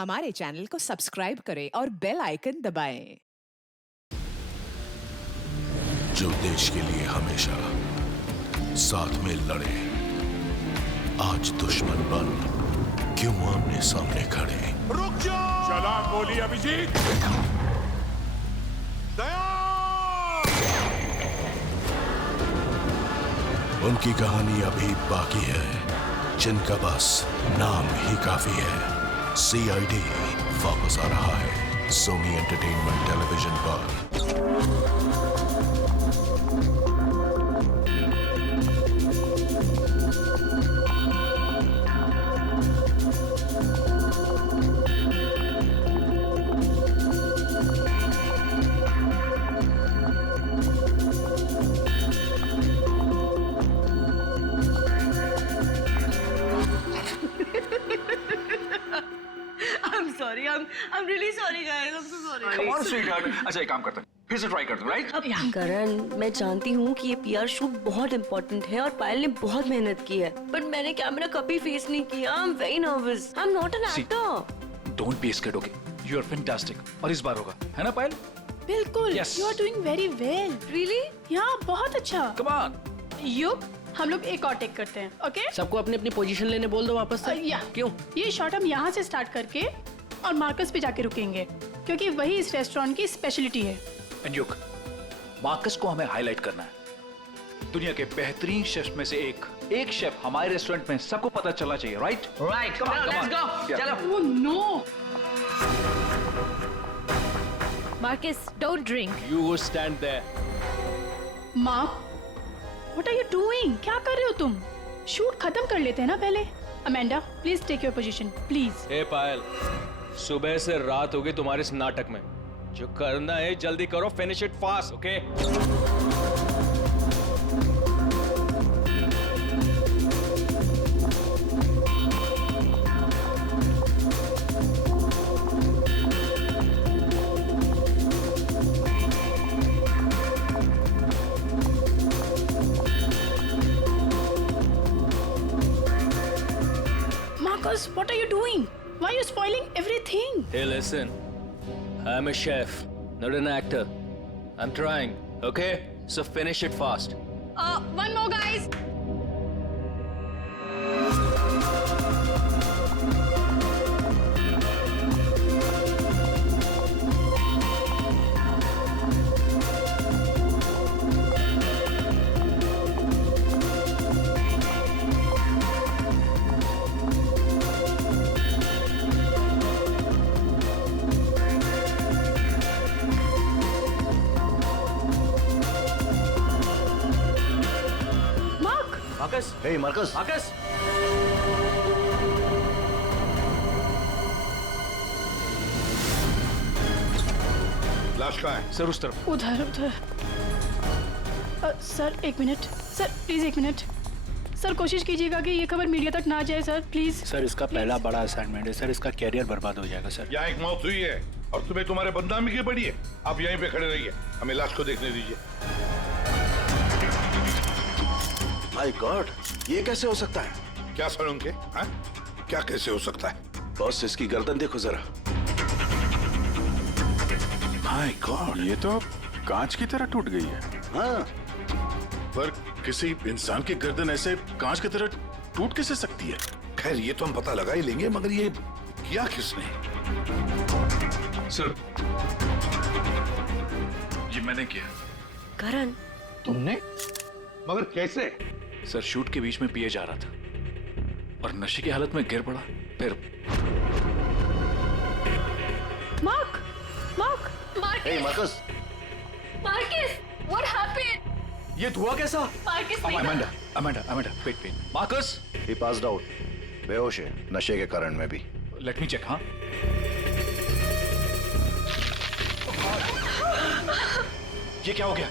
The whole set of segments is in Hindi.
हमारे चैनल को सब्सक्राइब करें और बेल आइकन दबाएं। जो देश के लिए हमेशा साथ में लड़े, आज दुश्मन बन क्यों आमने सामने खड़े। रुक जाओ! चला गोली अभिजीत। दया! उनकी कहानी अभी बाकी है, जिनका बस नाम ही काफी है। सीआईडी वापस आ रहा है सोनी एंटरटेनमेंट टेलीविजन पर। I'm really sorry guys. I'm so sorry. Come on, sweetheart. अच्छा एक काम करते हैं, फिर से ट्राई करते हैं, राइट? करण, मैं जानती हूँ कि ये पीआर शूट बहुत इम्पोर्टेंट है और पायल ने बहुत मेहनत की है, बट मैंने कैमरा कभी फेस नहीं किया. I'm very nervous. I'm not an actor. Don't be scared, okay? You are fantastic. और इस बार होगा, है ना पायल? बिल्कुल. Yes. You are doing very well. Really? यहाँ बहुत अच्छा. Come on. युग, हम लोग एक और टेक करते हैं, ओके? सबको अपनी अपनी पोजीशन लेने बोल दो वापस से. या. क्यों? ये शॉट हम यहाँ से स्टार्ट करके और मार्कस पे जाके रुकेंगे, क्योंकि वही इस रेस्टोरेंट की स्पेशलिटी है. And look, मार्कस को हमें हाईलाइट करना है. दुनिया के बेहतरीन शेफ में से एक शेफ हमारे रेस्टोरेंट में सबको पता चलना चाहिए, right? Right. Come on, Let's go. Yeah. चलो. Oh no! Marcus, don't drink. You go stand there. Mark, what are you doing? क्या कर रहे हो तुम? शूट खत्म कर लेते हैं ना पहले. Amanda, please take your position, please. Hey Payal, सुबह से रात हो गई तुम्हारे इस नाटक में. जो करना है जल्दी करो. Finish it fast, okay? Marcus, what are you doing? Why are you spoiling everything? Hey, listen. I'm a chef, not an actor. I'm trying, okay? So finish it fast. One more, guys. Marcus. Hey, Marcus. Marcus. लाश कहाँ है? सर उस तरफ. उधर उधर. सर एक मिनट. सर प्लीज एक मिनट. सर कोशिश कीजिएगा कि ये खबर मीडिया तक ना जाए सर, प्लीज. सर इसका पहला बड़ा असाइनमेंट है सर. इसका कैरियर बर्बाद हो जाएगा सर. यहाँ एक मौत हुई है और तुम्हें तुम्हारे बदनामी की पड़ी है. आप यहीं पे खड़े रहिए, हमें लाश को देखने दीजिए. माय गॉड, ये कैसे हो सकता है? क्या सर उनके? हाँ? क्या कैसे हो सकता है? बॉस, इसकी गर्दन देखो जरा. माय गॉड, ये तो कांच की तरह टूट गई है. हाँ, पर किसी इंसान की गर्दन ऐसे कांच की तरह टूट कैसे सकती है? खैर ये तो हम पता लगा ही लेंगे, मगर ये किया किसने? सर, ये मैंने किया. करण, तुमने? मगर कैसे? सर शूट के बीच में पिए जा रहा था और नशे की हालत में गिर पड़ा. फिर Mark, Mark. Hey Marcus. Marcus, what happened? ये धुआं कैसा? Marcus, Amanda, wait. Marcus, he passed out. बेहोश है, नशे के कारण में भी. Let me check. हाँ, ये क्या हो गया?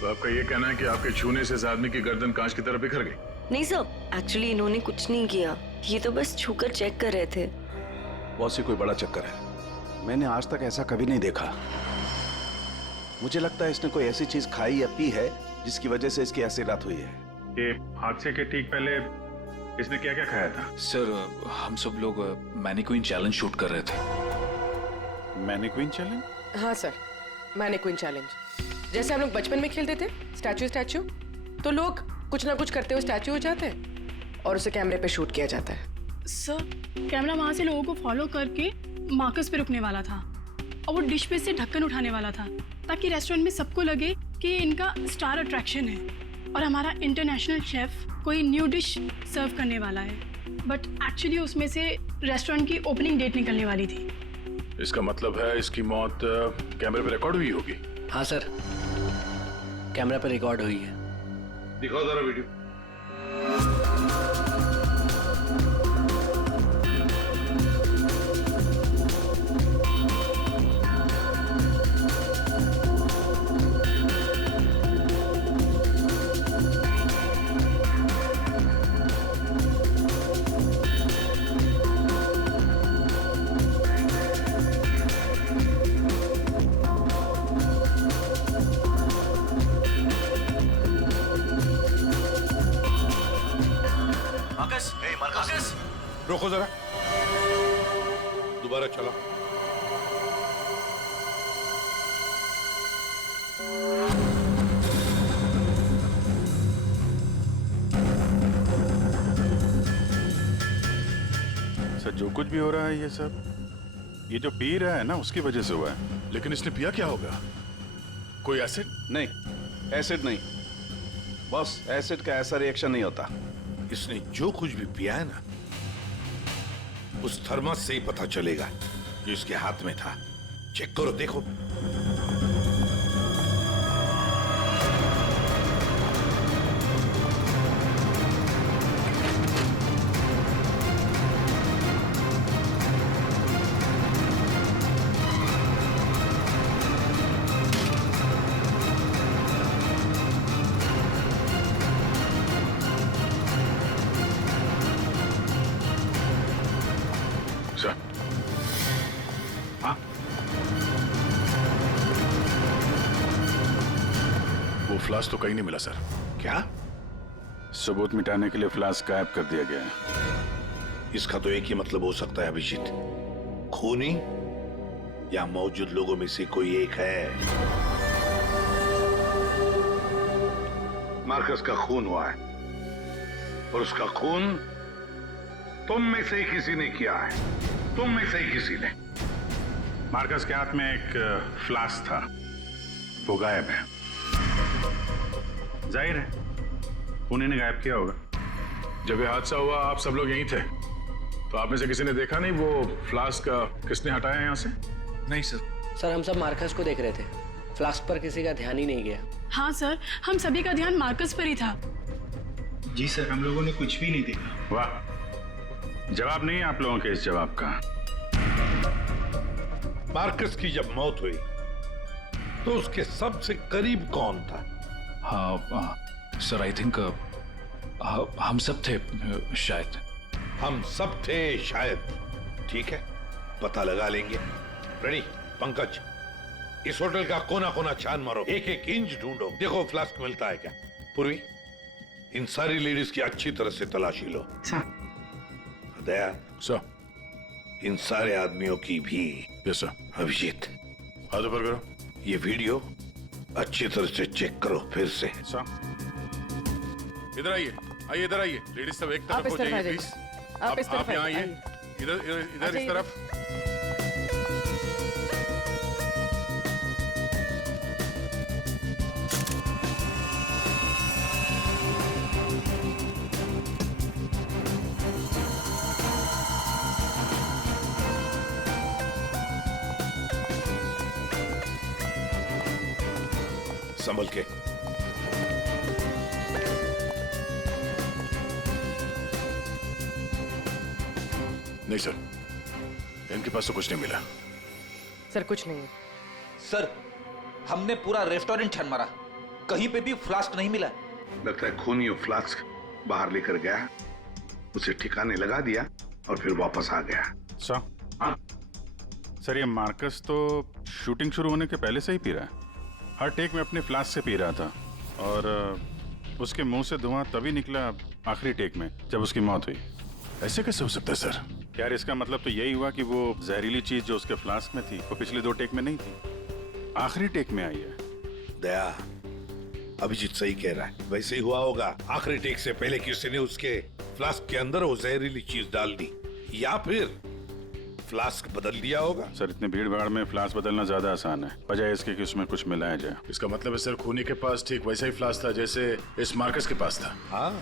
तो आपका ये कहना है कि आपके छूने से इस आदमी की गर्दन कांच की तरह बिखर गई? नहीं सर, एक्चुअली इन्होंने कुछ नहीं किया. ये तो बस छूकर चेक कर रहे थे. बहुत सी कोई बड़ा चक्कर है. मैंने आज तक ऐसा कभी नहीं देखा. मुझे लगता है इसने कोई ऐसी चीज खाई या पी है जिसकी वजह से इसकी ऐसी रात हुई है. ये हादसे के ठीक पहले इसने क्या क्या खाया था? सर हम सब लोग मैनिक्विन चैलेंज शूट कर रहे थे। Mannequin challenge? हाँ सर, मैनिक्विन चैलेंज। जैसे हम लोग बचपन में खेलते थे स्टैचू, तो लोग कुछ ना कुछ करते हुए स्टैचू हो जाते हैं और उसे कैमरे पे शूट किया जाता है। सर कैमरा वहाँ से लोगों को फॉलो करके मार्कस पे रुकने वाला था और वो डिश पे से ढक्कन उठाने वाला था ताकि रेस्टोरेंट में सबको लगे कि इनका स्टार अट्रैक्शन है और हमारा इंटरनेशनल शेफ कोई न्यू डिश सर्व करने वाला है। बट एक्चुअली उसमें से रेस्टोरेंट की ओपनिंग डेट निकलने वाली थी। इसका मतलब है इसकी मौत कैमरे पे रिकॉर्ड हुई होगी। हाँ सर, कैमरा पर रिकॉर्ड हुई है। दिखाओ जरा वीडियो। रोको जरा, दोबारा चला। सर जो कुछ भी हो रहा है ये सब ये जो पी रहा है ना उसकी वजह से हुआ है। लेकिन इसने पिया क्या होगा? कोई एसिड? नहीं, एसिड नहीं बॉस, एसिड का ऐसा रिएक्शन नहीं होता। इसने जो कुछ भी पिया है ना, उस थर्मस से ही पता चलेगा जो इसके हाथ में था। चेक करो, देखो। सर, हाँ, वो फ्लास्क तो कहीं नहीं मिला सर। क्या? सबूत मिटाने के लिए फ्लास्क गायब कर दिया गया है। इसका तो एक ही मतलब हो सकता है अभिजीत, खूनी या मौजूद लोगों में से कोई एक है। मार्कस का खून हुआ है और उसका खून तुम में से ही किसी ने किया है। तुम में से ही किसी ने। मार्कस के हाथ में एक फ्लास्क था, वो गायब है। जाहिर है उन्हीं ने गायब किया होगा। जब ये हादसा हुआ आप सब लोग यहीं थे, तो आप में से किसी ने देखा नहीं वो फ्लास्क किसने हटाया यहाँ से? नहीं सर। सर हम सब मार्कस को देख रहे थे, फ्लास्क पर किसी का ध्यान ही नहीं गया। हाँ सर, हम सभी का ध्यान मार्कस पर ही था। जी सर, हम लोगों ने कुछ भी नहीं देखा। वाह, जवाब नहीं है आप लोगों के इस जवाब का। मार्कस की जब मौत हुई तो उसके सबसे करीब कौन था? हाँ सर, आई थिंक हम सब थे शायद। हम सब थे शायद। ठीक है, पता लगा लेंगे। रेडी पंकज, इस होटल का कोना कोना छान मारो, एक एक इंच ढूंढो, देखो फ्लास्क मिलता है क्या। पूर्वी, इन सारी लेडीज की अच्छी तरह से तलाशी लो। दया सर, इन सारे आदमियों की भी। Yes sir. अभिजीत, हाथ ऊपर करो। ये वीडियो अच्छी तरह से चेक करो फिर से। सर, इधर आइए, आइए इधर आइए। लेडीज सब एक तरफ हो जाइए प्लीज। आप इस तरफ यहाँ आइए। आइए, इधर इधर इधर इस तरफ। संभल के। नहीं सर, इनके पास तो कुछ नहीं मिला। सर कुछ नहीं है। सर हमने पूरा रेस्टोरेंट छान मारा, कहीं पे भी फ्लास्क नहीं मिला। लगता है खूनी वो फ्लास्क बाहर लेकर गया, उसे ठिकाने लगा दिया और फिर वापस आ गया। सर ये मार्कस तो शूटिंग शुरू होने के पहले से ही पी रहा है। हर टेक में अपने फ्लास्क से पी रहा था और उसके मुंह से धुआं तभी निकला आखिरी टेक में जब उसकी मौत हुई। ऐसे कैसे हो सकता है सर? यार इसका मतलब तो यही हुआ कि वो जहरीली चीज जो उसके फ्लास्क में थी वो पिछले 2 टेक में नहीं थी, आखिरी टेक में आई है। दया, अभिजीत सही कह रहा है, वैसे ही हुआ होगा। आखिरी टेक से पहले किसी ने उसके फ्लास्क के अंदर वो जहरीली चीज डाल दी, या फिर फ्लास्क बदल दिया होगा। सर इतने भीड़ भाड़ में फ्लास्क बदलना ज्यादा आसान है, बजाय इसके कि उसमें कुछ मिलाया जाए। इसका मतलब है सर खूनी के पास ठीक वैसा ही फ्लास्क था जैसे इस मार्कस के पास था। हाँ,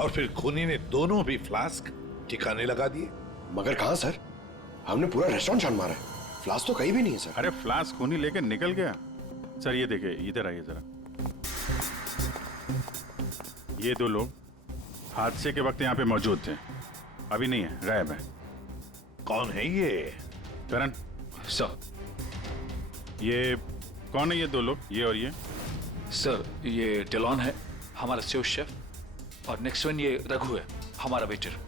और फिर खूनी ने दोनों भी फ्लास्क ठिकाने लगा दिए। मगर कहाँ सर? हमने पूरा रेस्टोरेंट छान मारा है, फ्लास्क तो कहीं भी नहीं है सर। अरे फ्लास्क खूनी लेकर निकल गया। सर ये देखिए, इधर आइए जरा। ये 2 लोग हादसे के वक्त यहाँ पे मौजूद थे, अभी नहीं है, गायब है। कौन है ये? करण सर, ये कौन है ये 2 लोग, ये और ये? सर ये डिलॉन है, हमारा सेफ शेफ, और नेक्स्ट वन ये रघु है, हमारा वेटर।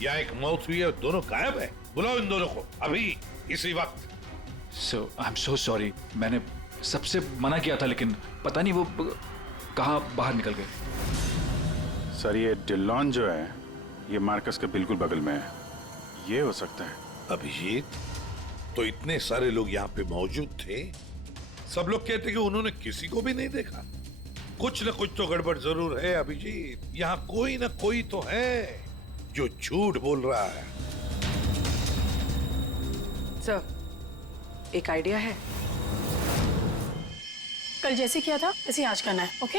यहाँ एक मौत हुई है, दोनों गायब है। बुलाओ इन दोनों को अभी, इसी वक्त। सो आई एम सो सॉरी, मैंने सबसे मना किया था, लेकिन पता नहीं वो कहाँ बाहर निकल गए। सर ये डिलॉन जो है ये मार्कस के बिल्कुल बगल में है, ये हो सकता है। अभिजीत, तो इतने सारे लोग यहाँ पे मौजूद थे, सब लोग कहते कि उन्होंने किसी को भी नहीं देखा। कुछ न कुछ तो गड़बड़ जरूर है अभिजीत। यहाँ कोई न कोई तो है जो झूठ बोल रहा है। सर, एक आइडिया है। कल जैसे किया था वैसे आज करना है, ओके?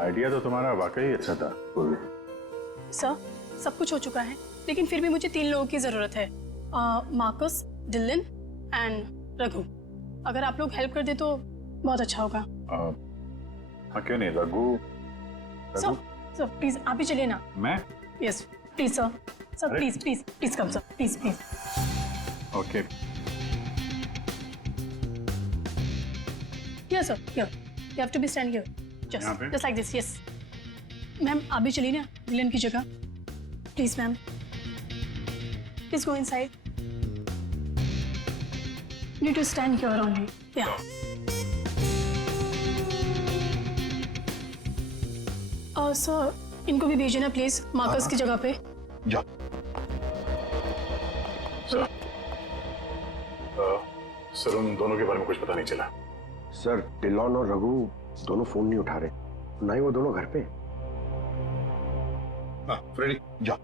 आइडिया तो तुम्हारा वाकई अच्छा था। सर, सब कुछ हो चुका है, लेकिन फिर भी मुझे 3 लोगों की जरूरत है, मार्कस, डिलन एंड रघु। अगर आप लोग हेल्प कर दे तो बहुत अच्छा होगा। हाँ क्यों नहीं, रघु। सर प्लीज आप ही चलिए ना। मैं? Yes please sir, sir please please please come sir, please please. Okay. Yes sir, here you have to be stand here, just like this. Yes ma'am, आप भी चलिए ना डिलन की जगह, please ma'am, please go inside. Need to stand here only. Yeah. Sir, इनको भी भेजिए ना प्लीज मार्कस की जगह पे। जाओ। सर उन दोनों के बारे में कुछ पता नहीं चला। सर डिलॉन और रघु दोनों फोन नहीं उठा रहे, ना ही वो दोनों घर पे। हाँ, फ्रेडी जाओ।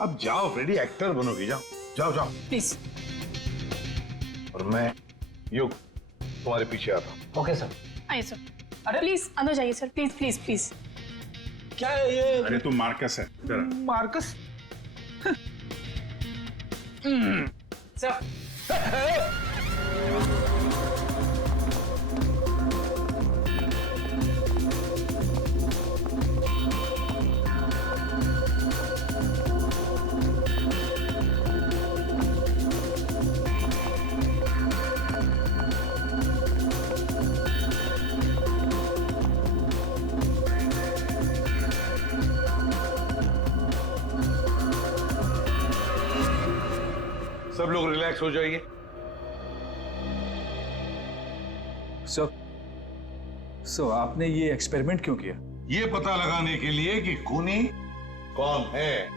अब जाओ फ्रेडी, एक्टर बनोगी, जाओ जाओ जाओ प्लीज। और मैं युग तुम्हारे पीछे आता हूँ। Okay sir. आइए सर। अरे प्लीज अंदर जाइए सर, प्लीज प्लीज प्लीज। क्या है ये? अरे तू मार्कस है। मार्कस? सर, सब लोग रिलैक्स हो जाइए। सर आपने ये एक्सपेरिमेंट क्यों किया? ये पता लगाने के लिए कि खूनी कौन है।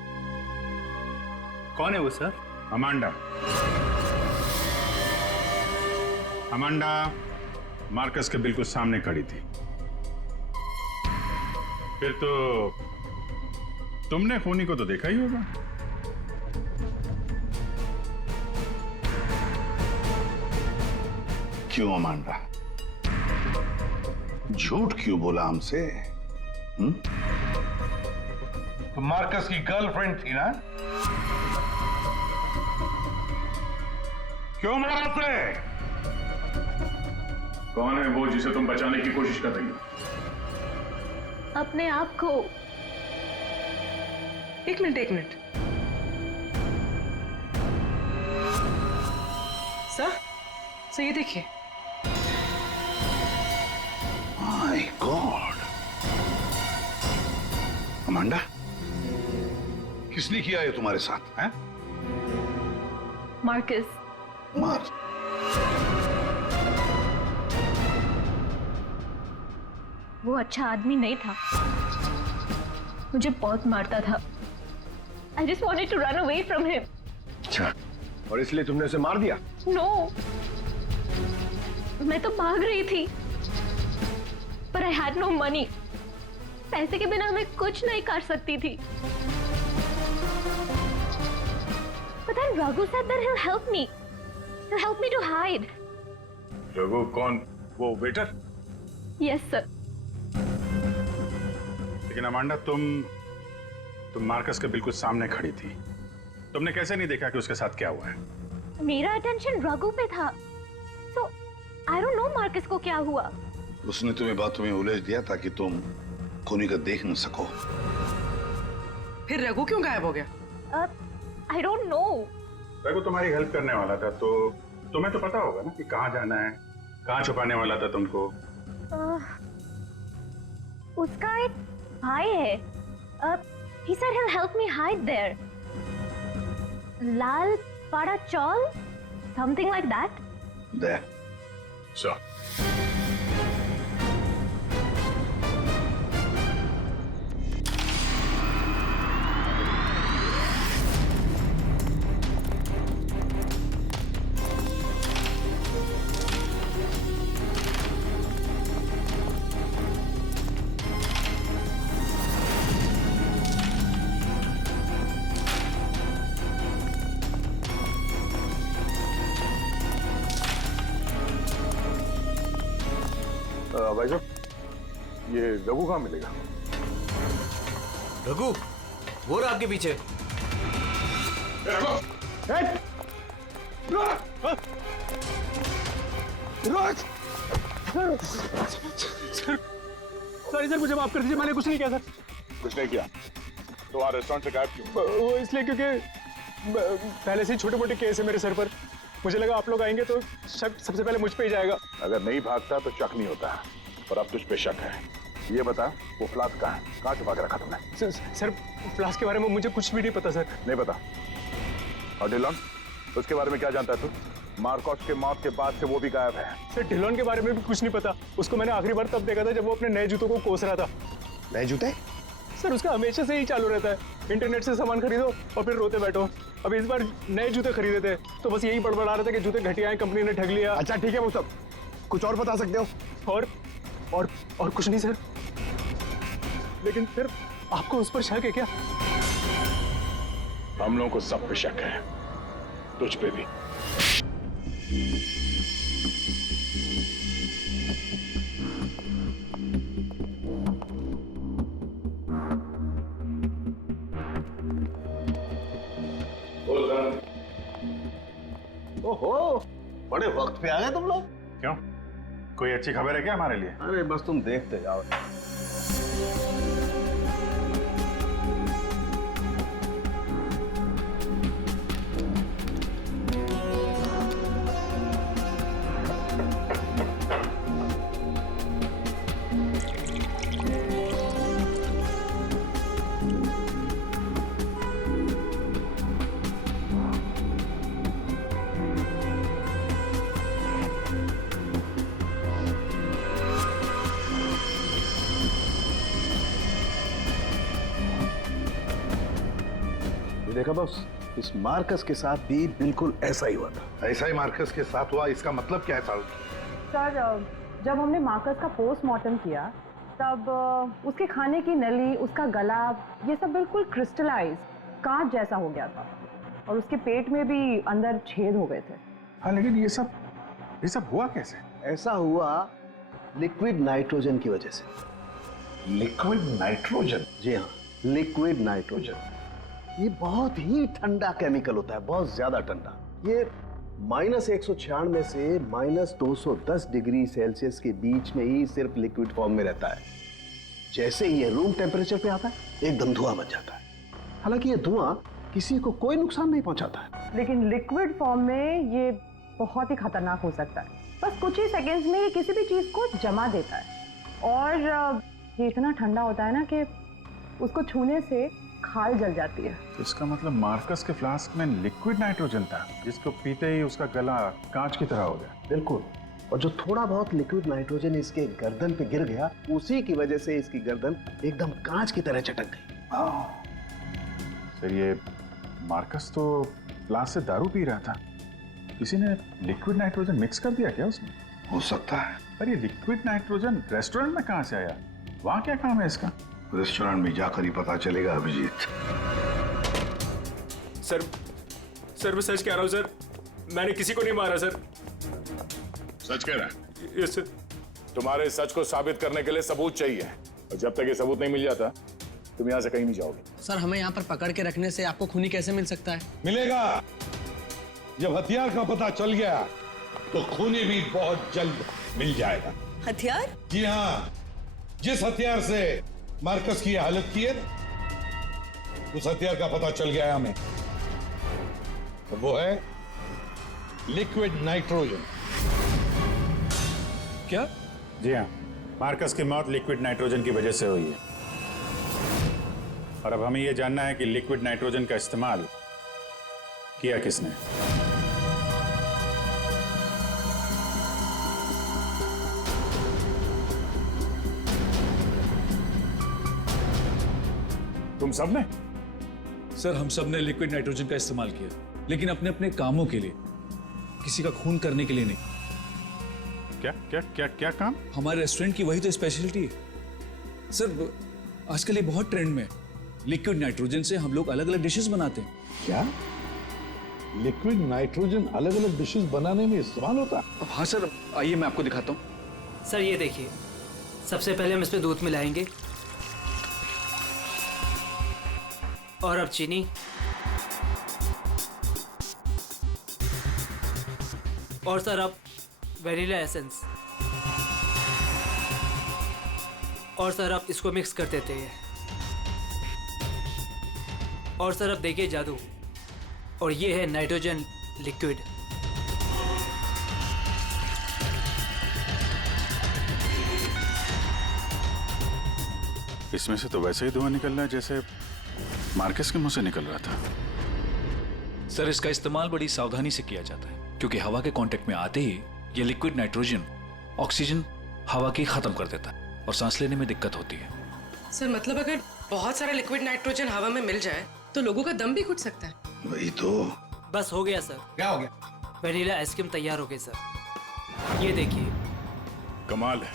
कौन है वो सर? अमांडा। अमांडा मार्कस के बिल्कुल सामने खड़ी थी। फिर तो तुमने खूनी को तो देखा ही होगा। क्यों अमांडा, झूठ क्यों बोला हमसे? तो मार्कस की गर्लफ्रेंड थी ना? क्यों मारा उसे? कौन है वो जिसे तुम बचाने की कोशिश कर रही हो? अपने आप को। एक मिनट। सर ये देखिए। माय गॉड, अमांडा, किसने किया ये तुम्हारे साथ? हैं? मार्कस, मार। वो अच्छा आदमी नहीं था, मुझे बहुत मारता था। I just wanted to run away from him. अच्छा, और इसलिए तुमने उसे मार दिया? No, मैं तो भाग रही थी, पर I had no money. पैसे के बिना मैं कुछ नहीं कर सकती थी। But then Raghu said that he'll help me. He'll help me to hide. Raghu कौन? वो वेटर? Yes, sir. लेकिन अमांडा, तुम मार्कस के बिल्कुल सामने खड़ी थी। तुमने कैसे नहीं देखा कि उसके साथ क्या हुआ है? मेरा अटेंशन रघु पे था, so I don't know Marcus को क्या हुआ। उसने तुम्हें बातों में उलझ दिया ताकि तुम खूनी का देख न सको। फिर रघु क्यों गायब हो गया? I don't know. रघु तुम्हारी हेल्प करने वाला था, तो तुम्हें तो पता होगा ना कि कहाँ जाना है, कहाँ छुपाने वाला था तुमको। उसका एक भाई है। He said he'll help me hide there. Lal Pada Chaul, something like that. There. So. भाई साहब, ये रघु कहाँ मिलेगा? रघु, वो रहा आपके पीछे। सॉरी सर, मुझे माफ कर दीजिए, मैंने कुछ नहीं किया सर। कुछ नहीं किया? तो वहाँ रेस्टोरेंट से गायब क्यों? वो इसलिए क्योंकि पहले से ही छोटे मोटे केस है मेरे सर पर। मुझे लगा आप लोग आएंगे तो शक सबसे पहले मुझ पे ही जाएगा। अगर नहीं भागता तो शक नहीं होता, पर अब तुझ पे शक है। ये बता, वो फ्लास्क कहाँ है? कहाँ छुपा के रखा तुमने? सर, फ्लास्क के बारे में मुझे कुछ भी नहीं पता सर। नहीं पता? और डिलॉन, उसके बारे में क्या जानता है तू? मार्कस के मौत के बाद से वो भी गायब है। सर, डिलॉन के बारे में भी कुछ नहीं पता। उसको मैंने आखिरी बार तब देखा था जब वो अपने नए जूतों को कोस रहा था। नए जूते? सर, उसका हमेशा से ही चालू रहता है, इंटरनेट से सामान खरीदो और फिर रोते बैठो। अब इस बार नए जूते खरीदे थे तो बस यही बड़बड़ा रहा था कि जूते घटिया हैं, कंपनी ने ठग लिया। अच्छा ठीक है, वो सब कुछ और बता सकते हो? और कुछ नहीं सर। लेकिन फिर आपको उस पर शक है क्या? हम लोगों को सब पे शक है, तुझ पे भी। ओहो, बड़े वक्त पे आ गए तुम लोग। क्यों, कोई अच्छी खबर है क्या हमारे लिए? अरे बस तुम देखते जाओ। देखा बॉस, इस मार्कस के साथ भी बिल्कुल ऐसा ही हुआ था। ऐसा ही मार्कस के साथ हुआ, इसका मतलब क्या है साहब? सर, जब हमने मार्कस का पोस्टमार्टम किया तब उसके खाने की नली, उसका गला, ये सब बिल्कुल क्रिस्टलाइज कांच जैसा हो गया था और उसके पेट में भी अंदर छेद हो गए थे। हाँ, लेकिन ये सब हुआ कैसे? ऐसा हुआ लिक्विड नाइट्रोजन की वजह से। Liquid nitrogen? जी हाँ, लिक्विड नाइट्रोजन। ये बहुत ही ठंडा केमिकल होता है, बहुत ज्यादा ठंडा। ये -196 से -210 डिग्री सेल्सियस के बीच में ही सिर्फ लिक्विड फॉर्म में रहता है। जैसे ही ये रूम टेम्परेचर पे आता है, एकदम धुआं बन जाता है। हालांकि ये धुआं किसी को कोई नुकसान नहीं पहुंचाता है, लेकिन लिक्विड फॉर्म में ये बहुत ही खतरनाक हो सकता है। बस कुछ ही सेकेंड्स में ये किसी भी चीज को जमा देता है और ये इतना ठंडा होता है ना कि उसको छूने से खाल जल जाती है। इसका मतलब मार्कस के फ्लास्क में लिक्विड नाइट्रोजन था, जिसको पीते ही उसका गला कांच की तरह हो गया। बिल्कुल, और जो थोड़ा बहुत लिक्विड नाइट्रोजन इसके गर्दन पे गिर गया, उसी की वजह से इसकी गर्दन एकदम कांच की तरह चटक गई। सर ये मार्कस तो फ्लास्क से दारू पी रहा था, किसी ने लिक्विड नाइट्रोजन मिक्स कर दिया क्या उसमें? हो सकता है। पर ये लिक्विड नाइट्रोजन रेस्टोरेंट में कहाँ से आया? वहाँ क्या काम है इसका? रेस्टोरेंट में जाकर ही पता चलेगा अभिजीत। सर मैं सच कह रहा हूँ सर, मैंने किसी को नहीं मारा सर। सच कह रहा है? Yes sir. तुम्हारे सच को साबित करने के लिए सबूत चाहिए, और जब तक ये सबूत नहीं मिल जाता तुम यहाँ से कहीं नहीं जाओगे। सर हमें यहाँ पर पकड़ के रखने से आपको खूनी कैसे मिल सकता है? मिलेगा। जब हथियार का पता चल गया तो खूनी भी बहुत जल्द मिल जाएगा। हथियार? जी हाँ, जिस हथियार से मार्कस की हालत की है उस हथियार का पता चल गया है हमें, तो वो है लिक्विड नाइट्रोजन। क्या? जी हाँ, मार्कस की मौत लिक्विड नाइट्रोजन की वजह से हुई है, और अब हमें यह जानना है कि लिक्विड नाइट्रोजन का इस्तेमाल किया किसने। तुम सब ने? सर हम सब ने लिक्विड नाइट्रोजन का इस्तेमाल किया, लेकिन अपने अपने कामों के लिए, किसी का खून करने के लिए नहीं। क्या क्या क्या क्या काम? हमारे रेस्टोरेंट की वही तो स्पेशलिटी है सर। आजकल ये बहुत ट्रेंड में, लिक्विड नाइट्रोजन से हम लोग अलग अलग डिशेस बनाते हैं। क्या लिक्विड नाइट्रोजन अलग अलग डिशेस बनाने में इस्तेमाल होता है? हाँ सर, आइए मैं आपको दिखाता हूँ। सर ये देखिए, सबसे पहले हम इसमें दूध मिलाएंगे, और अब चीनी, और सर अब वेनिला एसेंस, और सर अब इसको मिक्स कर देते हैं, और सर अब देखिए जादू, और ये है नाइट्रोजन लिक्विड। इसमें से तो वैसे ही धुआं निकल रहा है जैसे मार्कस के मुंह से निकल रहा था। सर इसका इस्तेमाल बड़ी सावधानी से किया जाता है, क्योंकि हवा के कांटेक्ट में आते ही ये लिक्विड नाइट्रोजन ऑक्सीजन हवा की खत्म कर देता है और सांस लेने में दिक्कत होती है। सर मतलब अगर बहुत सारा लिक्विड नाइट्रोजन हवा में मिल जाए तो लोगों का दम भी घुट सकता है। वही तो। बस हो गया सर। क्या हो गया? वेनिला आइसक्रीम तैयार हो गई सर, ये देखिए। कमाल है।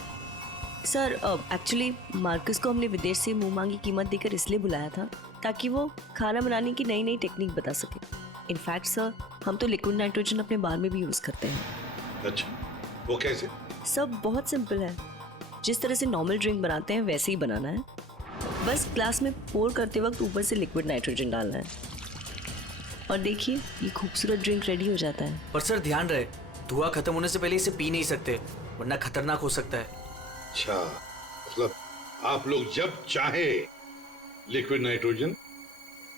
सर एक्चुअली मार्कस को हमने विदेश से मुंह मांगी कीमत देकर इसलिए बुलाया था ताकि वो खाना बनाने की नई नई टेक्निक बता सके। इनफैक्ट सर हम तो लिक्विड नाइट्रोजन अपने बार में भी यूज करते हैं। अच्छा, वो कैसे? सब बहुत सिंपल है, जिस तरह से नॉर्मल ड्रिंक बनाते हैं वैसे ही बनाना है। बस ग्लास में पोर करते वक्त ऊपर से लिक्विड नाइट्रोजन डालना है, और देखिए ये खूबसूरत ड्रिंक रेडी हो जाता है। पर सर ध्यान रहे, धुआं खत्म होने से पहले इसे पी नहीं सकते, वरना खतरनाक हो सकता है। अच्छा, मतलब आप लोग जब चाहे लिक्विड नाइट्रोजन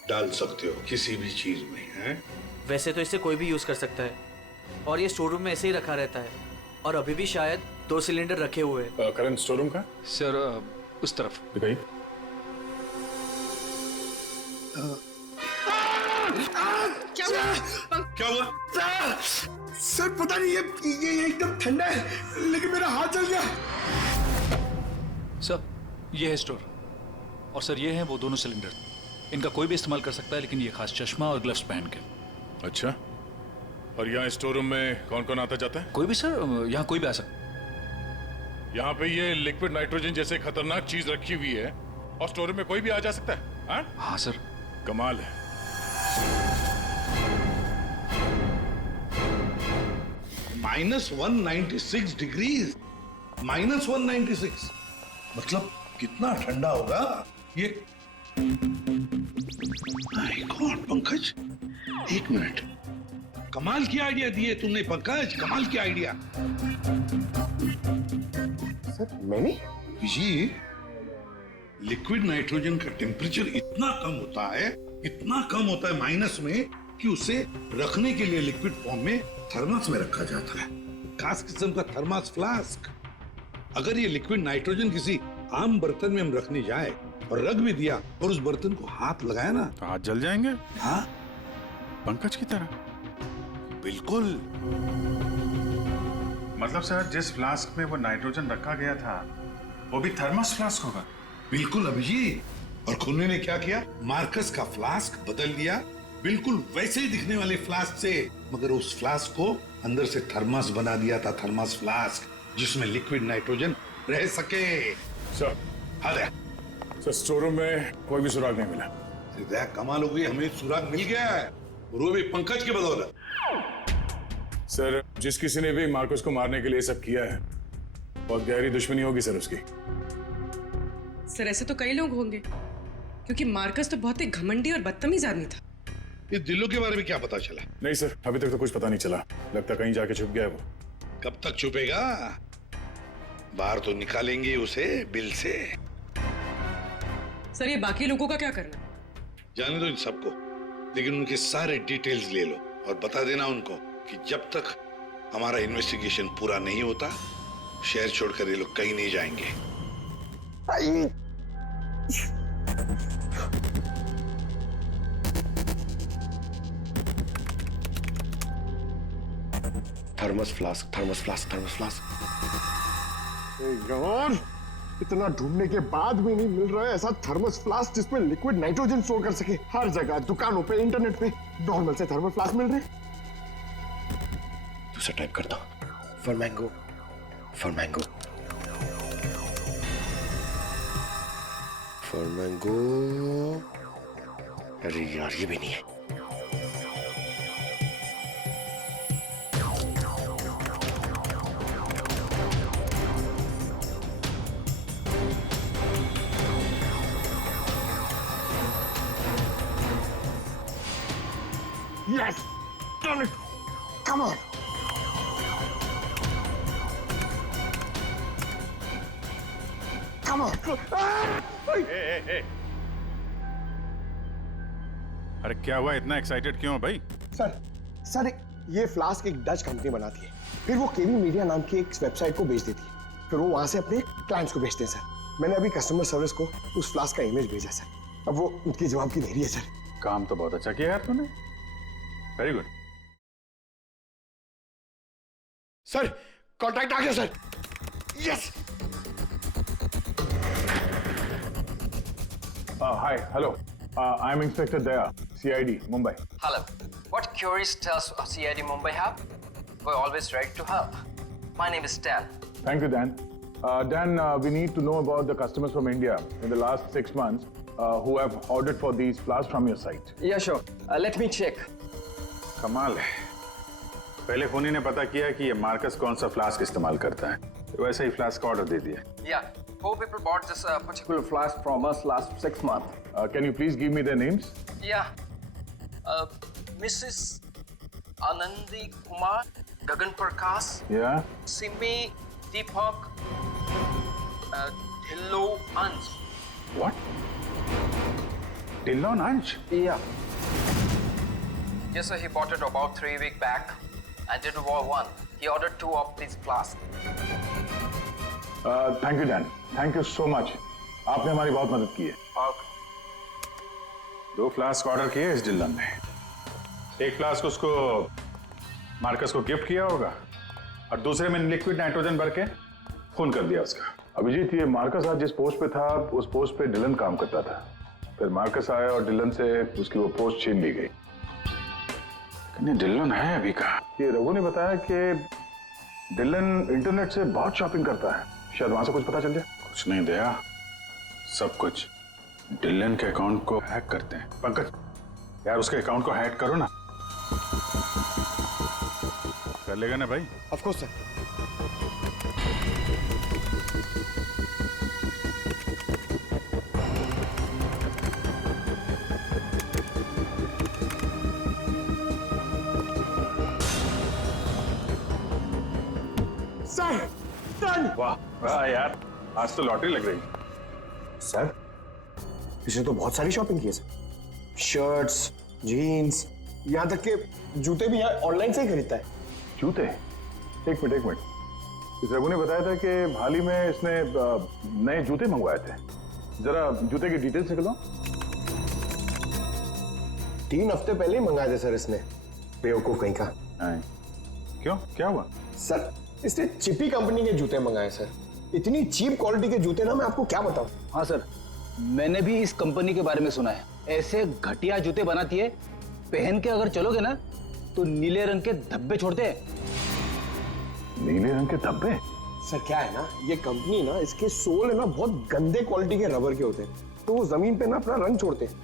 डाल सकते हो किसी भी चीज में, हैं? वैसे तो इसे कोई भी यूज कर सकता है, और ये स्टोर रूम में ऐसे ही रखा रहता है, और अभी भी शायद 2 सिलेंडर रखे हुए हैं। करंट स्टोर रूम का? सर उस तरफ दिखाइए। क्या हुआ? सर पता नहीं, ये एकदम ठंडा है, लेकिन मेरा हाथ जल गया। सर ये है स्टोर, और सर ये हैं वो दोनों सिलेंडर। इनका कोई भी इस्तेमाल कर सकता है, लेकिन ये खास चश्मा और ग्लव्स पहन के। अच्छा, और यहाँ स्टोर रूम में कौन कौन आता जाता है? कोई भी सर, यहाँ कोई भी आ सकता है। यहाँ पे ये लिक्विड नाइट्रोजन जैसे खतरनाक चीज रखी हुई है, और स्टोर रूम में कोई भी आ जा सकता है? हाँ? हाँ सर। कमाल है। -196 डिग्रीज, -196 मतलब कितना ठंडा होगा ये? माय गॉड पंकज, एक मिनट, कमाल की आइडिया दिए तुमने पंकज, कमाल की आइडिया। सर मैंने जी, लिक्विड नाइट्रोजन का टेम्परेचर इतना कम होता है, इतना कम होता है माइनस में, कि उसे रखने के लिए लिक्विड फॉर्म में थर्मस में रखा जाता है, खास किस्म का थर्मस फ्लास्क। अगर ये लिक्विड नाइट्रोजन किसी आम बर्तन में हम रखने जाए और रख भी दिया और उस बर्तन को हाथ लगाया ना तो हाथ जल जाएंगे। हाँ पंकज की तरह। बिल्कुल। मतलब सर जिस फ्लास्क में वो नाइट्रोजन रखा गया था वो भी थर्मस फ्लास्क होगा? बिल्कुल अभिजीत। और खूनी ने क्या किया, मार्कस का फ्लास्क बदल दिया बिल्कुल वैसे ही दिखने वाले फ्लास्क से, मगर उस फ्लास्क को अंदर से थर्मस बना दिया था, थर्मस फ्लास्क जिसमें लिक्विड नाइट्रोजन रह सके। सर हाँ सर स्टोर रूम में कोई भी सुराग नहीं मिला। अरे कमाल हो गई, हमें सुराग मिल गया है और वो भी पंकज की बदौलत। सर जिस किसी ने भी मार्कस को मारने के लिए सब किया है बहुत गहरी दुश्मनी होगी सर उसकी। सर ऐसे तो कई लोग होंगे, क्योंकि मार्कस तो बहुत ही घमंडी और बदतमीज आदमी था। इस दिल्लू के बारे में क्या पता चला? नहीं सर अभी तक तो कुछ पता नहीं चला, लगता कहीं जाके छुप गया है वो। कब तक छुपेगा? बाहर तो निकालेंगे उसे बिल से। सर ये बाकी लोगों का क्या करना? जाने दो इन सबको, लेकिन उनके सारे डिटेल्स ले लो और बता देना उनको कि जब तक हमारा इन्वेस्टिगेशन पूरा नहीं होता शहर छोड़कर ये लोग कहीं नहीं जाएंगे। Thermos flask, thermos flask, thermos flask. यार इतना ढूंढने के बाद भी नहीं मिल रहा है ऐसा थर्मस फ्लास्क जिसमें लिक्विड नाइट्रोजन स्टोर कर सके। हर जगह दुकानों पे, इंटरनेट पे नॉर्मल से थर्मल फ्लास्क मिल रहे। दूसरा टाइप करता हूं। For mango, for mango, for mango. अरे यार ये भी नहीं है। Yes! Done it! Come on! Come on! अरे क्या हुआ, इतना एक्साइटेड क्यों हो भाई? सर ये फ्लास्क एक डच कंपनी बनाती है, फिर वो केवी मीडिया नाम की एक वेबसाइट को बेच देती है, फिर वो वहां से अपने क्लाइंट्स को बेचते हैं सर। मैंने अभी कस्टमर सर्विस को उस फ्लास्क का इमेज भेजा सर, अब वो उनकी जवाब की देरी है सर। काम तो बहुत अच्छा किया यार तूने, वेरी गुड। सर कॉन्ट्रैक्ट आ गया sir. Yes. Hi, hello. I'm Inspector Daya, CID, Mumbai. Hello. What queries does CID Mumbai have? We're always ready to help. My name is Dan. Thank you, Dan. Dan, we need to know about the customers from India in the last 6 months who have ordered for these flasks from your site. Yeah, sure. Let me check. कमाल है, पहले खूनी ने पता किया कि ये मार्कस कौन सा फ्लास्क इस्तेमाल करता है, तो वैसे ही फ्लास्क का ऑर्डर दे दिया। Yeah, 4 people bought this particular flask from us last 6 months. Can you please give me their names? Yeah. Mrs. Anandi Kumar, Gagan Prakash, Yeah. Simi Deepak, Dhillo Ansh. What? Dhillon Ansh? Yeah. Yes, sir. He bought it about 3 weeks back and did one. He ordered 2 of these flasks. Thank you, Dan. Thank you so much. आपने हमारी बहुत मदद की है। 2 फ्लास्क ऑर्डर किए इस डिल्लन ने, एक फ्लास्क उसको मार्कस को गिफ्ट किया होगा और दूसरे में लिक्विड नाइट्रोजन भर के खून कर दिया उसका। अभिजीत, ये मार्कस आज जिस पोस्ट पे था उस पोस्ट पे डिलन काम करता था, फिर मार्कस आया और डिलन से उसकी वो पोस्ट छीन ली गई। डिलन है अभी कहाँ? ये रघु ने बताया कि डिलन इंटरनेट से बहुत शॉपिंग करता है, शायद वहां से कुछ पता चल जाए। कुछ नहीं दया, सब कुछ डिलन के अकाउंट को हैक करते हैं। पंकज यार उसके अकाउंट को हैक करो ना। कर लेगा ना भाई? Of course sir. वाह वाह यार, आज तो लॉटरी लग रही। सर इसने तो बहुत सारी शॉपिंग की है सर, शर्ट्स, जीन्स, यहाँ तक के जूते भी यहाँ ऑनलाइन से ही खरीदता है। जूते? एक मिनट। इस रघु ने बताया था कि हाल ही में इसने नए जूते मंगवाए थे। जरा जूते की डिटेल्स निकलो। 3 हफ्ते पहले ही मंगाए थे सर इसने, बेवकूफ कहीं का। क्यों, क्या हुआ? सर इसने चिपी कंपनी के जूते मंगाए सर। इतनी चीप क्वालिटी के जूते ना मैं आपको क्या बताऊं। हाँ सर, मैंने भी इस कंपनी के बारे में सुना है। ऐसे घटिया जूते बनाती है, पहन के अगर चलोगे ना तो नीले रंग के धब्बे छोड़ते हैं। नीले रंग के धब्बे? सर क्या है ना, ये कंपनी ना, इसके सोल है ना बहुत गंदे क्वालिटी के रबर के होते हैं, तो वो जमीन पे ना अपना रंग छोड़ते हैं।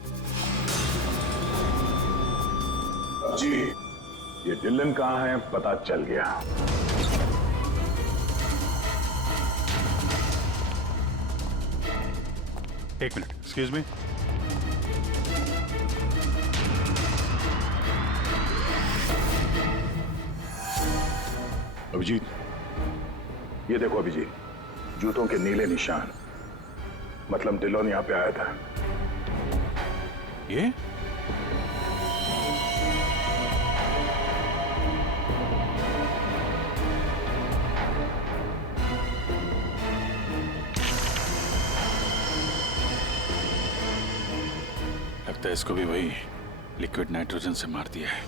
जी, ये डिलन कहाँ है पता चल गया। एक मिनट, एक्सक्यूज मी। अभिजीत, ये देखो अभिजीत, जूतों के नीले निशान, मतलब डिलोन यहां पे आया था। ये लगता है इसको भी वही लिक्विड नाइट्रोजन से मार दिया है।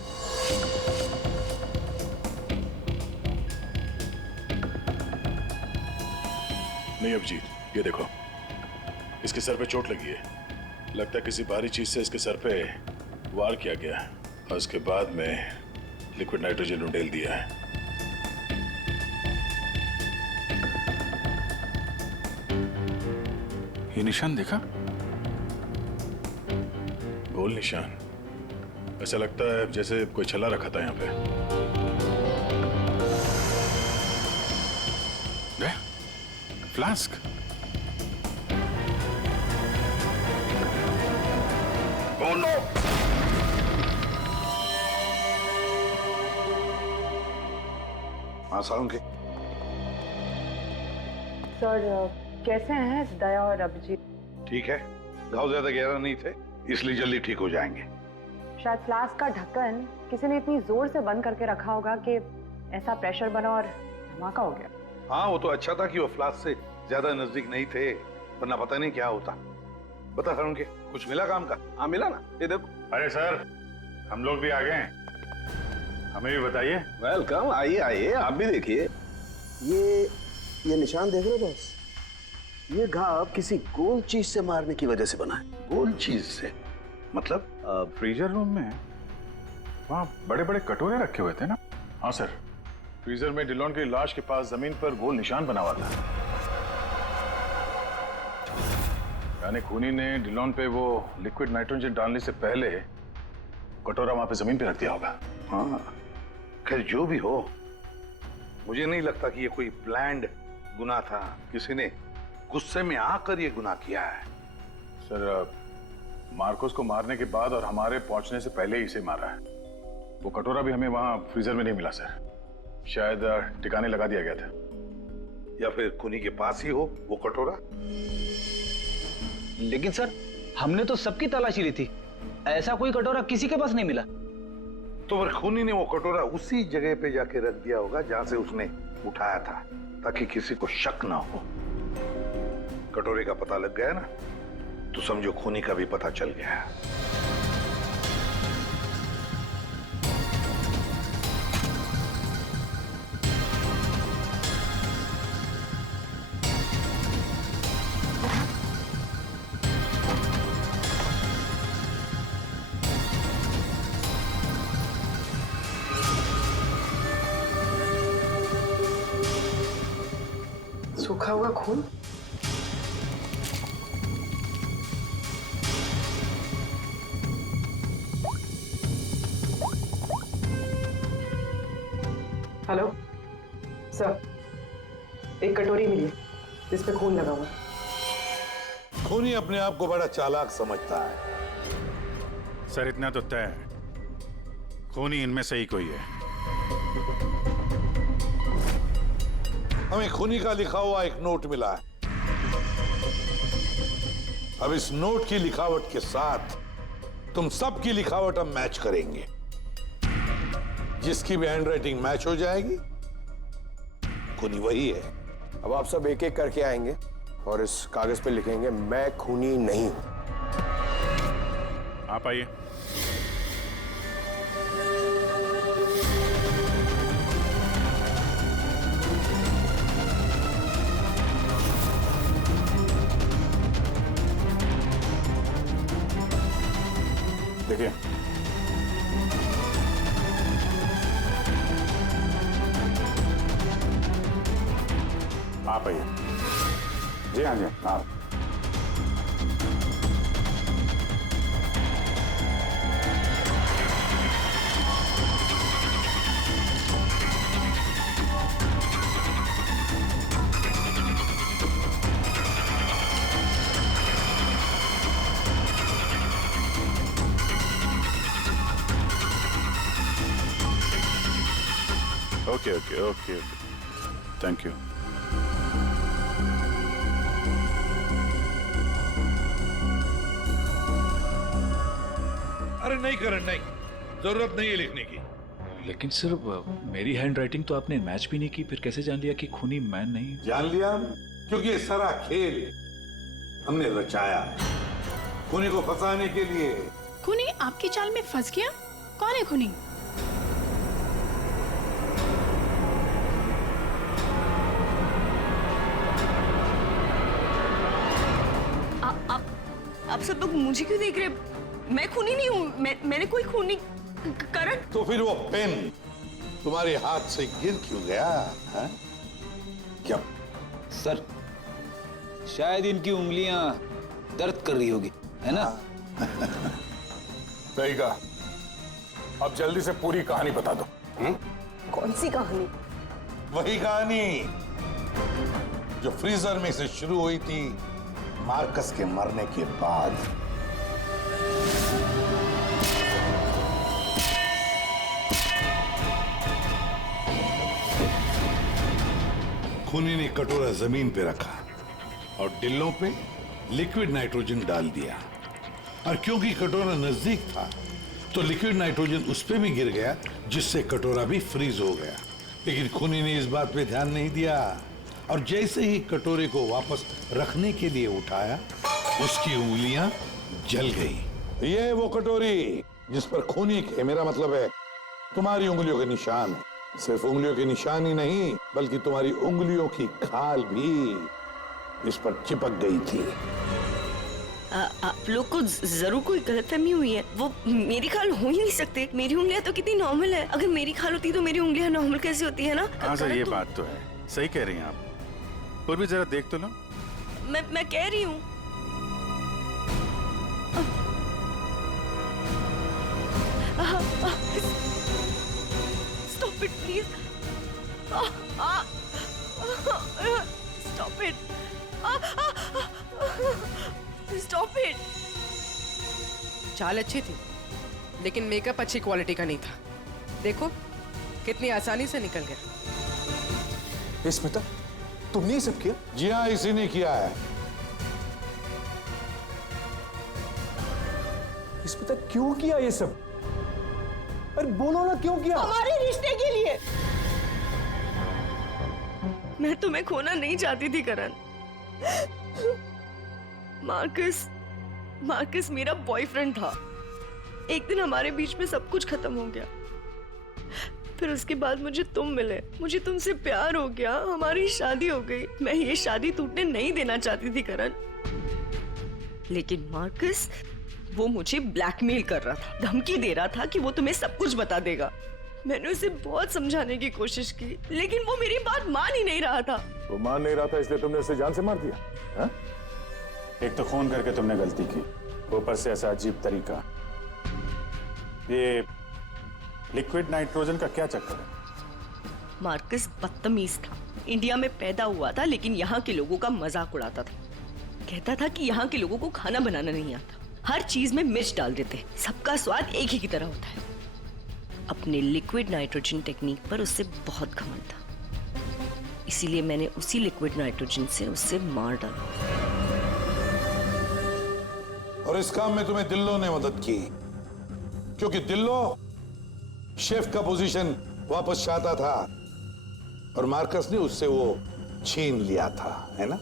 नहीं अभिजीत, ये देखो, इसके सर पे चोट लगी है। लगता है किसी भारी चीज से इसके सर पे वार किया गया और उसके बाद में लिक्विड नाइट्रोजन उंडेल दिया है। ये निशान देखा? गोल निशान। ऐसा लगता है जैसे कोई छल्ला रखा था यहाँ पे। फ्लास्क। Oh no! हाँ सारुण के। सर कैसे हैं दया और अभिजीत? ठीक है, घाव ज्यादा गहरा नहीं थे इसलिए जल्दी ठीक हो जाएंगे। शायद फ्लास्क का ढक्कन किसी ने इतनी जोर से बंद करके रखा होगा कि ऐसा प्रेशर बना और धमाका हो गया। हाँ, वो तो अच्छा था कि वो फ्लास्क से ज्यादा नजदीक नहीं थे, वरना पता नहीं क्या होता। बता सारुण के, कुछ मिला काम का? हाँ मिला ना, ये देखो। अरे सर, हम लोग भी आ गए हैं, हमें भी बताइए। वेलकम, आइए आइए, आप भी देखिए। ये निशान देख रहे हो बॉस? ये घाव किसी गोल चीज से मारने की वजह से बना है। गोल चीज से मतलब? फ्रीजर रूम में वहाँ बड़े बड़े कटोरे रखे हुए थे ना? हाँ सर, फ्रीजर में डिलोन की लाश के पास जमीन पर गोल निशान बना हुआ था। यानी खूनी ने डिलोन पे वो लिक्विड नाइट्रोजन डालने से पहले कटोरा वहां पे जमीन पे रख दिया होगा। हाँ, खैर जो भी हो, मुझे नहीं लगता कि ये कोई प्लान्ड गुनाह था। किसी ने गुस्से में आकर ये गुनाह किया है। सर, मार्कोस को मारने के बाद और हमारे पहुंचने से पहले ही इसे मारा है। वो कटोरा भी हमें वहां फ्रीजर में नहीं मिला सर, शायद ठिकाने लगा दिया गया था। या फिर खूनी के पास ही हो वो कटोरा। लेकिन सर, हमने तो सबकी तलाशी ली थी, ऐसा कोई कटोरा किसी के पास नहीं मिला। तो फिर खूनी ने वो कटोरा उसी जगह पे जाके रख दिया होगा जहां से उसने उठाया था, ताकि किसी को शक ना हो। कटोरे का पता लग गया ना, तो समझो खूनी का भी पता चल गया। सूखा हुआ खून? हेलो सर, एक कटोरी मिली जिस पे खून लगा हुआ। खूनी अपने आप को बड़ा चालाक समझता है। सर, इतना तो तय है, खूनी इनमें से ही कोई है। हमें खूनी का लिखा हुआ एक नोट मिला है। अब इस नोट की लिखावट के साथ तुम सबकी लिखावट हम मैच करेंगे। जिसकी भी हैंडराइटिंग मैच हो जाएगी, खूनी वही है। अब आप सब एक एक करके आएंगे और इस कागज पे लिखेंगे मैं खूनी नहीं हूं। आप आइए। देखिए, आप आइए। जी हाँ जी, आप। Okay okay okay okay, thank you. अरे नहीं करण, नहीं, जरूरत नहीं है लिखने की। लेकिन सर मेरी हैंड राइटिंग तो आपने मैच भी नहीं की, फिर कैसे जान लिया कि खूनी मैं नहीं? जान लिया क्योंकि ये सारा खेल हमने रचाया खूनी को फंसाने के लिए। खूनी आपकी चाल में फंस गया? कौन है खूनी? आप सब लोग मुझे क्यों देख रहे हैं? मैं खूनी नहीं हूँ। मैंने कोई खूनी करण। तो फिर वो पेन तुम्हारे हाथ से गिर क्यों गया है? क्या सर, शायद इनकी उंगलियां दर्द कर रही होगी, है ना? सही कहा। अब जल्दी से पूरी कहानी बता दो। कौन सी कहानी? वही कहानी जो फ्रीजर में से शुरू हुई थी मार्कस के मरने के बाद। खूनी ने कटोरा जमीन पे रखा और डिल्लों पे लिक्विड नाइट्रोजन डाल दिया, और क्योंकि कटोरा नजदीक था तो लिक्विड नाइट्रोजन उस पे भी गिर गया, जिससे कटोरा भी फ्रीज हो गया। लेकिन खूनी ने इस बात पे ध्यान नहीं दिया, और जैसे ही कटोरे को वापस रखने के लिए उठाया, उसकी उंगलियां जल गई। ये वो कटोरी जिस पर खूनी के, मेरा मतलब है तुम्हारी उंगलियों के निशान है। सिर्फ उंगलियों के निशान ही नहीं, बल्कि तुम्हारी उंगलियों की खाल भी इस पर चिपक गई थी। आप लोग को जरूर कोई गलतफहमी हुई है। वो मेरी खाल हो ही नहीं सकते। मेरी उंगलियां तो कितनी नॉर्मल है। अगर मेरी खाल होती तो मेरी उंगलियां नॉर्मल कैसे होती है ना? हाँ सर, ये बात तो है, सही कह रही हैं आप। और भी जरा देख तो लो। मैं कह रही हूँ। Stop it, please. Stop it. Stop it. चाल अच्छी थी, लेकिन मेकअप अच्छी क्वालिटी का नहीं था। देखो कितनी आसानी से निकल गया। स्मिता, तुमने ये सब किया? जी हाँ, इसी ने किया है। स्मिता, क्यों किया ये सब? अरे बोलो ना, क्यों किया? हमारे रिश्ते के लिए। मैं तुम्हें खोना नहीं चाहती थी करण। मार्कस मेरा बॉयफ्रेंड था। एक दिन हमारे बीच में सब कुछ खत्म हो गया। फिर उसके बाद मुझे तुम मिले, मुझे तुमसे प्यार हो गया, हमारी शादी हो गई। मैं ये शादी टूटने नहीं देना चाहती थी करण, लेकिन मार्कस वो मुझे ब्लैकमेल कर रहा था, धमकी दे रहा था कि वो तुम्हें सब कुछ बता देगा। मैंने उसे बहुत समझाने की कोशिश की, लेकिन वो मेरी बात मान ही नहीं रहा था। वो मान नहीं रहा था, इसलिए तुमने उसे जान से मार दिया? हा? एक तो खून करके तुमने गलती की, ऊपर से ऐसा अजीब तरीका। ये लिक्विड नाइट्रोजन का क्या चक्कर है? मार्कस बदतमीज था। इंडिया में पैदा हुआ था, लेकिन यहाँ के लोगों का मजाक उड़ाता था। कहता था कि यहाँ के लोगों को खाना बनाना नहीं आता, हर चीज में मिर्च डाल देते, सबका स्वाद एक ही की तरह होता है। अपने लिक्विड नाइट्रोजन टेक्निक पर उससे बहुत घमंड था, इसीलिए मैंने उसी लिक्विड नाइट्रोजन से उससे मार डाला। और इस काम में तुम्हें दिल्लो ने मदद की, क्योंकि दिल्लो शेफ का पोजीशन वापस चाहता था और मार्कस ने उससे वो छीन लिया था, है ना?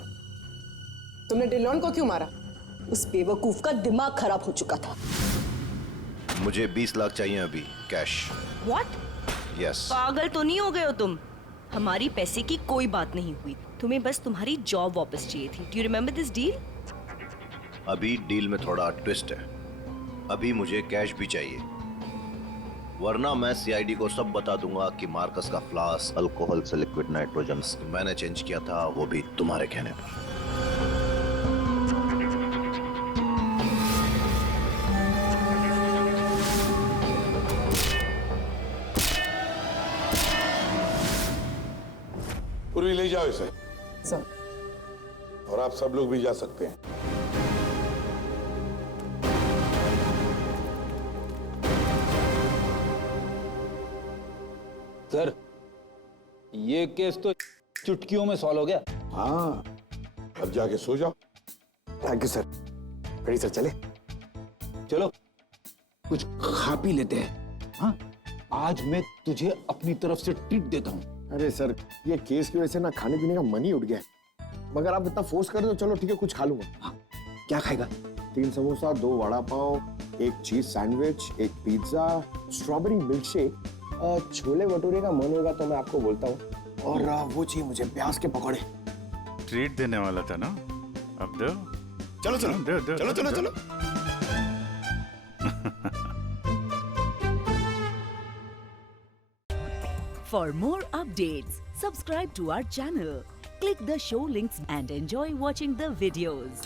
तुमने डिलॉन को क्यों मारा? उस बेवकूफ का दिमाग खराब हो चुका था। मुझे 20 लाख चाहिए अभी, कैश। व्हाट? यस। पागल तो नहीं हो गए हो तुम? हमारी पैसे की कोई बात नहीं हुई, तुम्हें बस तुम्हारी जॉब वापस चाहिए थी। Do you remember this deal? अभी डील में थोड़ा ट्विस्ट है। अभी मुझे कैश भी चाहिए, वरना मैं सीआईडी को सब बता दूंगा कि मार्कस का फ्लास्क अल्कोहल से लिक्विड नाइट्रोजन मैंने चेंज किया था, वो भी तुम्हारे कहने पर। पूर्वी ले जाओ इसे। सर। और आप सब लोग भी जा सकते हैं। सर, ये केस तो चुटकियों में सॉल्व हो गया। हाँ, अब जाके सो जाओ। Thank you sir. Ready sir, चले? चलो कुछ खा पी लेते हैं। हाँ, आज मैं तुझे अपनी तरफ से ट्रीट देता हूँ। अरे सर, ये केस की वजह से ना खाने पीने का मन ही उठ गया है। मगर आप इतना फोर्स कर रहे हो, चलो ठीक है, कुछ खा लूंगा। हाँ, क्या खाएगा? 3 samosa, 2 vada pav, 1 cheese sandwich, 1 pizza, strawberry milk shake, chole bhature का मन होगा तो मैं आपको बोलता हूँ, और वो चाहिए मुझे प्याज के पकौड़े। ट्रीट देने वाला था ना, अब दो। चलो चलो दो, चलो चलो चलो। For more updates, subscribe to our channel, click the show links and enjoy watching the videos.